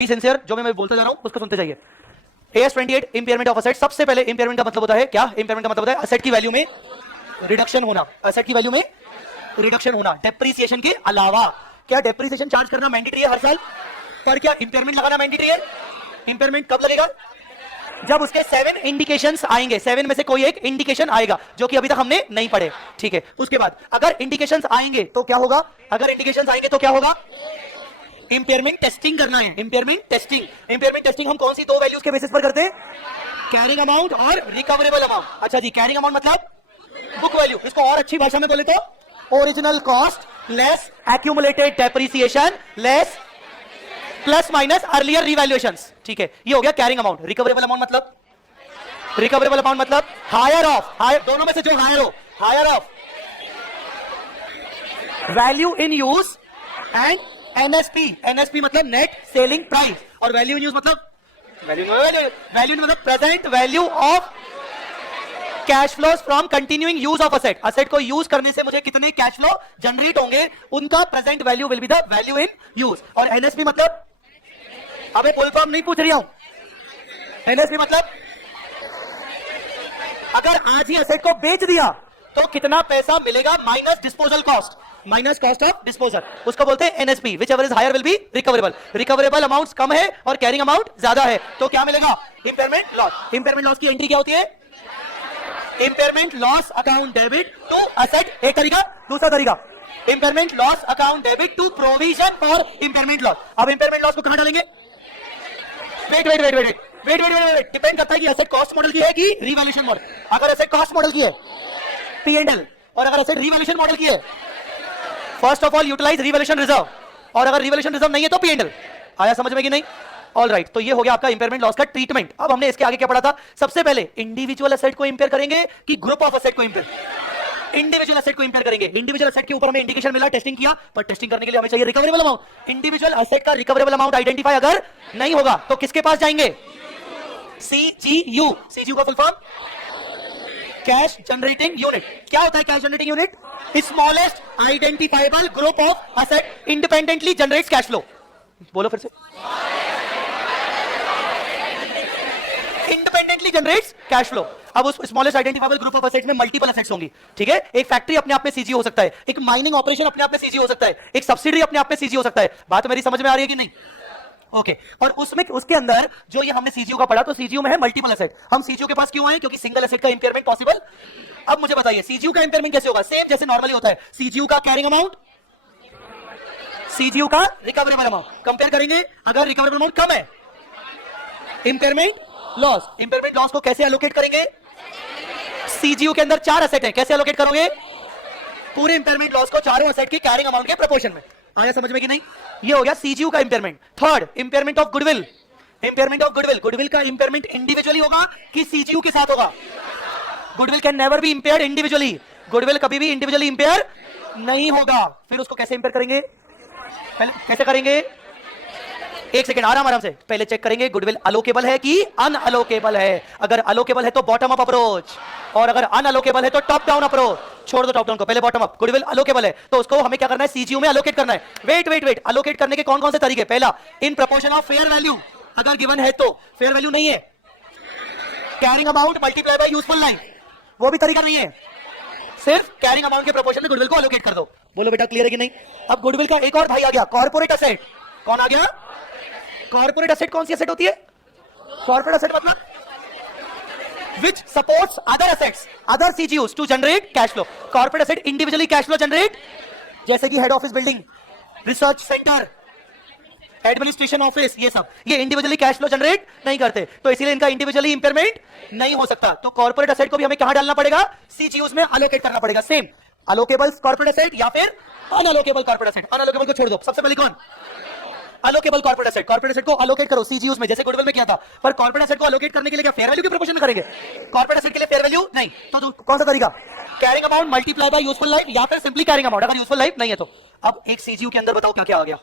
Sincere जो मैं बोलता जा रहा हूं उसको सुनते जाइए। AS28 impairment of asset. सबसे पहले इंपेयरमेंट का मतलब होता है क्या? इंपेयरमेंट का मतलब होता है असेट की वैल्यू में रिडक्शन होना। असेट की वैल्यू में रिडक्शन होना डेप्रिसिएशन के अलावा। क्या डेप्रिसिएशन चार्ज करना मैंडेटरी है हर साल? पर क्या इंपेयरमेंट लगाना मैंडेटरी है? इंपेयरमेंट कब लगेगा? जब उसके 7 इंडिकेशंस आएंगे। 7 में से कोई एक इंडिकेशन आएगा जो कि अभी तक हमने नहीं पढ़े, ठीक है। उसके बाद अगर इंडिकेशंस आएंगे तो क्या होगा? अगर इंडिकेशंस आएंगे तो क्या होगा? इंपेयरमेंट टेस्टिंग करना है। इंपेयरमेंट टेस्टिंग हम कौन सी दो वैल्यूज के बेसिस पर करते हैं? कैरिंग अमाउंट और रिकवरेबल अमाउंट। अच्छा जी, कैरिंग अमाउंट मतलब बुक वैल्यू। इसको और अच्छी भाषा में बोले तो original cost less accumulated depreciation less plus minus earlier revaluations, ठीक है। ये हो गया कैरिंग अमाउंट। रिकवरेबल अमाउंट मतलब हायर ऑफ, हायर दोनों में से जो हायर हो, higher of value in use and NSP मतलब नेट सेलिंग प्राइस, और वैल्यू इन यूज मतलब वैल्यू मतलब present value of cash flows from continuing use of asset. Asset को यूज करने से मुझे कितने कैश फ्लो जनरेट होंगे, उनका present value will be the value in use. और एनएसपी मतलब, अबे फुल फॉर्म नहीं पूछ रही हूं, एनएसपी मतलब अगर आज ही असेट को बेच दिया तो कितना पैसा मिलेगा minus disposal cost, minus cost of disposal, उसको बोलते हैं NSP. Whichever is higher will be recoverable. Recoverable amount कम है और कैरिंग अमाउंट ज्यादा है तो क्या मिलेगा? Impairment loss. इंपेयरमेंट लॉस की एंट्री क्या होती है? Impairment loss account debit to asset, एक तरीका। दूसरा तरीका impairment loss account debit to provision for impairment loss. अब इंपेयरमेंट लॉस को कहां डालेंगे? वेट डिपेंड करता है कि एसेट कॉस्ट मॉडल की है कि रिवैल्यूएशन मॉडल। अगर एसेट कॉस्ट मॉडल की है P&L, और अगर एसेट रिवैल्यूएशन मॉडल की है, first of all utilise revaluation reserve, और अगर रिवैल्यूएशन रिजर्व नहीं है तो P&L। आया समझ में कि नहीं? ऑल राइट, तो ये हो गया आपका इंपेयरमेंट लॉस का ट्रीटमेंट। अब हमने इसके आगे क्या पढ़ा था? सबसे पहले इंडिविजुअल एसेट को इंपेयर करेंगे कि ग्रुप ऑफ एसेट को इंपेयर? इंडिविजुअल एसेट को इंपेयर करेंगे। इंडिविजुअल एसेट के ऊपर हमें इंडिकेशन मिला, टेस्टिंग किया, पर टेस्टिंग करने के लिए हमें चाहिए रिकवरेबल अमाउंट। इंडिविजुअल एसेट का रिकवरेबल अमाउंट आइडेंटिफाई अगर नहीं होगा तो किसके पास जाएंगे? CGU का full form cash generating unit. क्या होता है cash generating unit? Smallest identifiable group of asset independently generates cash flow. बोलो फिर से, इंडिपेंडेंटली जनरेट्स कैश फ्लो। अब उस smallest identifiable group of assets में मल्टीपल एसेट्स होंगी, ठीक है। एक फैक्ट्री अपने आप में सीजी हो सकता है, एक माइनिंग ऑपरेशन अपने आप में सीजी हो सकता है, एक सब्सिडी अपने आप में सीजी हो सकता है। बात मेरी समझ में आ रही है कि नहीं? ओके और उसमें उसके अंदर जो ये हमने सीजीओ का पढ़ा, तो सीजीओ में है मल्टीपल एसेट। हम सीजीओ के पास क्यों आए? क्योंकि सिंगल एसेट का इंपेयरमेंट पॉसिबल। अब मुझे बताइए सीजीओ का इंपेयरमेंट कैसे होगा? सेम जैसे नॉर्मली होता है। सीजीओ का कैरिंग अमाउंट, सीजीओ का रिकवरेबल अमाउंट कंपेयर करेंगे। अगर रिकवरेबल अमाउंट कम है, इंपेयरमेंट लॉस। इंपेयरमेंट लॉस को कैसे एलोकेट करेंगे? सीजीओ के अंदर 4 एसेट है, कैसे एलोकेट करोगे? पूरे इंपेयरमेंट लॉस को चारों एसेट की कैरिंग अमाउंट के प्रोपोर्शन में। आया समझ में कि नहीं? ये हो गया सीजीयू का impairment. Third, impairment of goodwill. Impairment of goodwill, goodwill का इंपेयरमेंट इंडिविजुअली होगा कि सीजीयू के साथ होगा? Goodwill can never be impaired individually. Goodwill कभी भी इंडिविजुअली इंपेयर नहीं होगा। फिर उसको कैसे इंपेयर करेंगे? कैसे करेंगे? एक सेकंड, आराम से पहले चेक करेंगे गुडविल अलोकेबल है कि अनअलोकेबल है। अगर अलोकेबल है तो बॉटम अप अप्रोच, और अगर अनअलोकेबल है तो टॉप डाउन अप्रोच। छोड़ दो टॉप डाउन को, पहले बॉटम अप। गुडविल अलोकेबल है तो उसको हमें क्या करना है? सीजीयू में अलोकेट करना है। वेट अलोकेट करने के कौन कौन से तरीके? पहला, in proportion of fair value, अगर गिवन है तो। फेयर वैल्यू नहीं है, carrying amount multiply by useful life, वो भी तरीका नहीं है। सिर्फ कैरिंग अमाउंट के प्रोपोर्शन में गुडविल को अलोकेट कर दो। बोलो बेटा क्लियर है कि नहीं? अब गुडविल का एक और भाई आ गया, कॉर्पोरेट एसेट। कौन आ गया? कॉर्पोरेट एसेट कौन सी एसेट होती है? कॉर्पोरेट एसेट मतलब which supports other assets, other CGUs to generate cash flow. Corporate asset individually cash flow generate, जैसे कि head office building, research centre, administration office, ये सब ये इंडिविजुअली कैश फ्लो जनरेट नहीं करते, तो इसीलिए इनका इंडिविजुअली इंपेयरमेंट नहीं हो सकता। तो कॉर्पोरेट एसेट को भी हमें कहां डालना पड़ेगा? सीजीयूज में अलोकेट करना पड़ेगा। सेम अलोकेबल कॉर्पोरेट एसेट या फिर अनअलोकेबल कॉर्पोरेट एसेट। अनअलोकेबल को छोड़ दो, सबसे पहले कौन? अलोकेबल कॉर्पोरेट एसेट। कॉर्पोरेट एसेट को अलोकेट करो सीजीयूज में, जैसे गुडविल में किया था। पर कॉर्पोरेट एसेट को अलोकेट करने के लिए क्या फेयर वैल्यू के प्रोपोर्शन में करेंगे? कॉर्पोरेट एसेट के लिए फेयर वैल्यू नहीं, तो कौन सा तरीका? Carrying amount multiply by useful life, या फिर सिंपली कैरिंग अमाउंट अगर यूजफुल लाइफ नहीं है तो। अब एक सीजीयू के अंदर बताओ क्या क्या आ गया?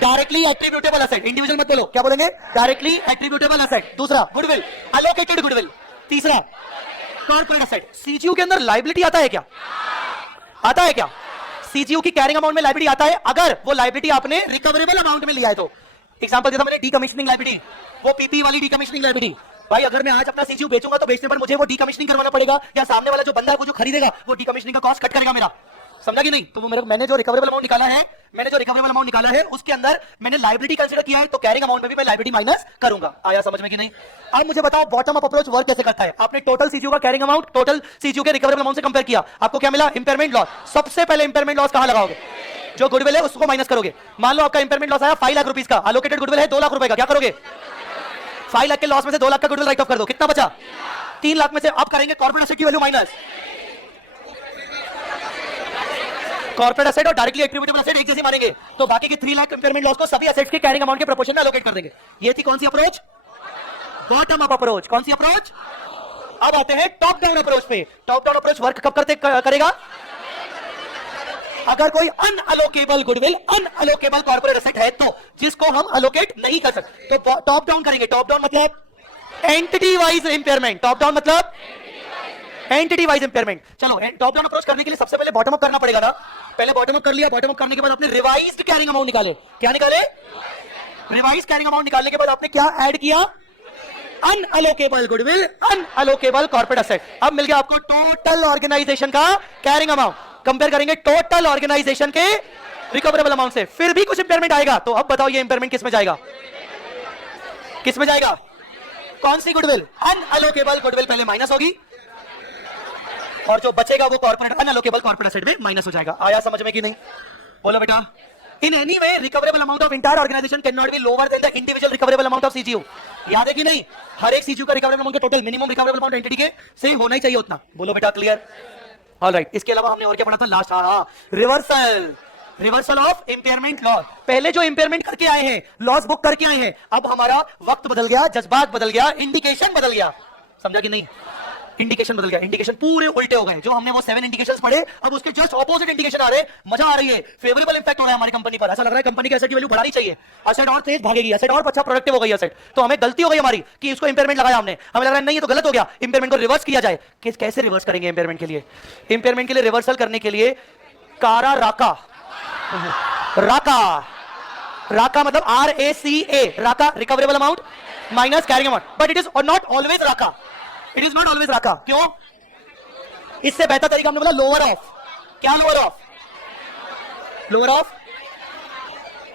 डायरेक्टली एट्रीब्यूटेबल एसेट, इंडिविजुअल मत बोलो, क्या बोलेंगे? Directly attributable asset. दूसरा गुडविल, अलोकेटेड गुडविल। तीसरा कॉर्पोरेट एसेट। सीजीयू के अंदर लायबिलिटी आता है क्या? आता है क्या? सीजीयू की कैरिंग अमाउंट में लायबिलिटी आता है अगर वो लायबिलिटी आपने रिकवरेबल अमाउंट में लिया है तो। एग्जांपल देता मैंने डीकमीशनिंग लायबिलिटी, वो पीपी वाली डीकमीशनिंग लायबिलिटी। भाई अगर मैं आज अपना सीजीयू बेचूंगा तो बेचने पर मुझे वो डीकमीशनिंग करवाना पड़ेगा, या सामने वाला जो बंदा है वो जो खरीदेगा वो डीकमीशनिंग का कॉस्ट कट करेगा मेरा, समझा कि नहीं? तो वो मैंने जो रिकवरेबल अमाउंट निकाला है उसके अंदर मैंने लायबिलिटी कंसीडर किया है, तो कैरिंग अमाउंट में भी मैं लायबिलिटी माइनस करूंगा। आया समझ में कि नहीं? अब मुझे बताओ बॉटम अप अप्रोच वर्क कैसे करता है। आपने टोटल सीजीयू का कैरिंग अमाउंट टोटल सीजीयू के रिकवरेबल अमाउंट से कंपेयर किया, आपको क्या मिला? Impairment loss. सबसे पहले इंपेयरमेंट लॉस कहां लगाओगे? जो गुडविल है उसको माइनस करोगे। मान लो आपका इंपेयरमेंट लॉस आया 5 लाख रुपीस का, एलोकेटेड गुडविल है 2 लाख रुपए का, क्या करोगे? 5 लाख के लॉस में से 2 लाख का गुडविल राइट ऑफ कर दो, कितना बचा? 3 लाख में से अब करेंगे कॉर्पोरेट एसेट की वैल्यू माइनस। कॉर्पोरेट एसेट और डायरेक्टली एट्रिब्यूटेबल एसेट एक जैसे मारेंगे, तो बाकी की 3 लाख इंपेयरमेंट लॉस को सभी एसेट्स के कैरिंग अमाउंट के प्रोपोर्शन में एलोकेट कर देंगे। ये थी कौन सी अप्रोच? Bottom up approach. कौन सी अप्रोच? अब आते हैं टॉप डाउन अप्रोच पे। टॉप डाउन अप्रोच वर्क कब करेगा? अगर कोई unallocable goodwill, unallocable corporate asset है तो, जिसको हम अलोकेट नहीं कर सकते, तो टॉप डाउन करेंगे। टॉप डाउन मतलब entity wise impairment. Top down मतलब एंटिटी वाइज इंपेयरमेंट। चलो टॉप डाउन अप्रोच करने के लिए सबसे पहले बॉटम अप करना पड़ेगा ना। पहले बॉटम अप कर लिया, बॉटम अप करने के बाद आपने रिवाइज्ड कैरिंग अमाउंट निकाले। क्या निकाले? रिवाइज्ड कैरिंग अमाउंट निकालने के बाद आपने क्या ऐड किया? Unallocable goodwill, unallocable corporate asset. अब मिल गया आपको टोटल ऑर्गेनाइजेशन का कैरिंग अमाउंट। कंपेयर करेंगे टोटल ऑर्गेनाइजेशन के रिकवरेबल अमाउंट से, फिर भी कुछ इंपेयरमेंट आएगा, तो अब बताओ ये इंपेयरमेंट किस में जाएगा? किस में जाएगा? कौन सी गुडविल? अनअलोकेबल गुडविल पहले माइनस होगी, और जो बचेगा वो कॉर्पोरेट अनअलोकेबल कॉर्पोरेट एसेट में माइनस हो जाएगा। आया समझ में कि नहीं? बोलो बेटा। In any way recoverable amount of entire organisation can not be lower than the individual recoverable amount of CGU. याद है कि नहीं? हर एक सीजीयू का रिकवरेबल अमाउंट के total minimum recoverable amount entity के से होना ही चाहिए उतना। बोलो बेटा क्लियर? ऑलराइट। इसके अलावा हमने और क्या पढ़ा था last? Reversal of impairment loss. पहले जो इंपेयरमेंट करके आए हैं, लॉस बुक करके आए हैं, अब हमारा वक्त बदल गया, जज्बात बदल गया, इंडिकेशन बदल गया। समझा कि नहीं? इंडिकेशन बदल गया, इंडिकेशन पूरे उल्टे हो गए। जो हमने वो 7 इंडिकेशंस पढ़े, अब उसके जस्ट ऑपोजिट इंडिकेशन आ रहे हैं। मजा आ रही है, फेवरेबल इंपैक्ट हो रहा है हमारी कंपनी पर। ऐसा लग रहा है कंपनी के एसेट की वैल्यू बढ़ानी चाहिए, एसेट और तेज भागेगी, एसेट और अच्छा प्रोडक्टिव हो गई एसेट। तो हमें गलती हो गई हमारी कि इसको इंपेयरमेंट लगाया हमने, हमें लग रहा है नहीं ये तो गलत हो गया, इंपेयरमेंट को रिवर्स किया जाए। कैसे रिवर्स करेंगे इंपेयरमेंट के लिए? इंपेयरमेंट के लिए रिवर्सल करने के लिए कारा राका, राका मतलब RACA, RACA recoverable amount minus carrying amount. But it is not always RACA, it is not always RACA. क्यों? इससे बेहतर तरीका हमने बोला लोअर ऑफ। क्या lower of? Lower of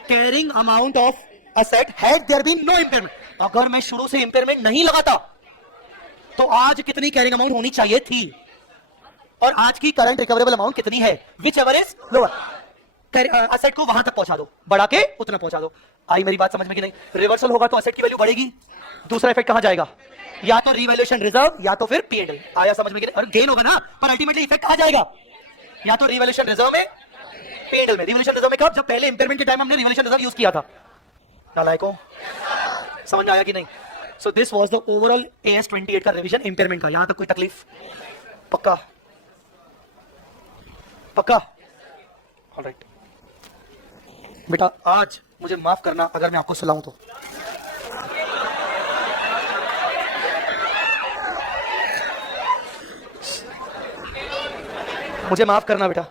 carrying amount of asset had there been no impairment. अगर मैं शुरू से इंपेयरमेंट नहीं लगाता तो आज कितनी कैरिंग अमाउंट होनी चाहिए थी, और आज की करंट रिकवरेबल अमाउंट कितनी है? Which ever is lower. Asset को वहां तक पहुंचा दो, बढ़ा के उतना पहुंचा दो। आई मेरी बात समझ में कि नहीं? रिवर्सल होगा तो एसेट की वैल्यू बढ़ेगी, दूसरा इफेक्ट कहां जाएगा? या तो रिवैल्यूएशन रिजर्व या तो फिर पीएनएल। आया समझ में कि नहीं? और गेन होगा ना, पर अल्टीमेटली इफेक्ट कहां जाएगा? या तो रिवैल्यूएशन रिजर्व में, पीएनएल में। रिवैल्यूएशन रिजर्व में कब? जब पहले इंपेयरमेंट के टाइम हमने रिवैल्यूएशन रिजर्व यूज किया था। नालायकों, समझ में आया कि नहीं? So this was the overall AS 28 का रिवीजन इंपेयरमेंट का। यहां तक कोई तकलीफ? पक्का? पक्का? ऑलराइट बेटा, आज मुझे माफ करना अगर मैं आपको सुलाऊं तो। मुझे माफ करना बेटा।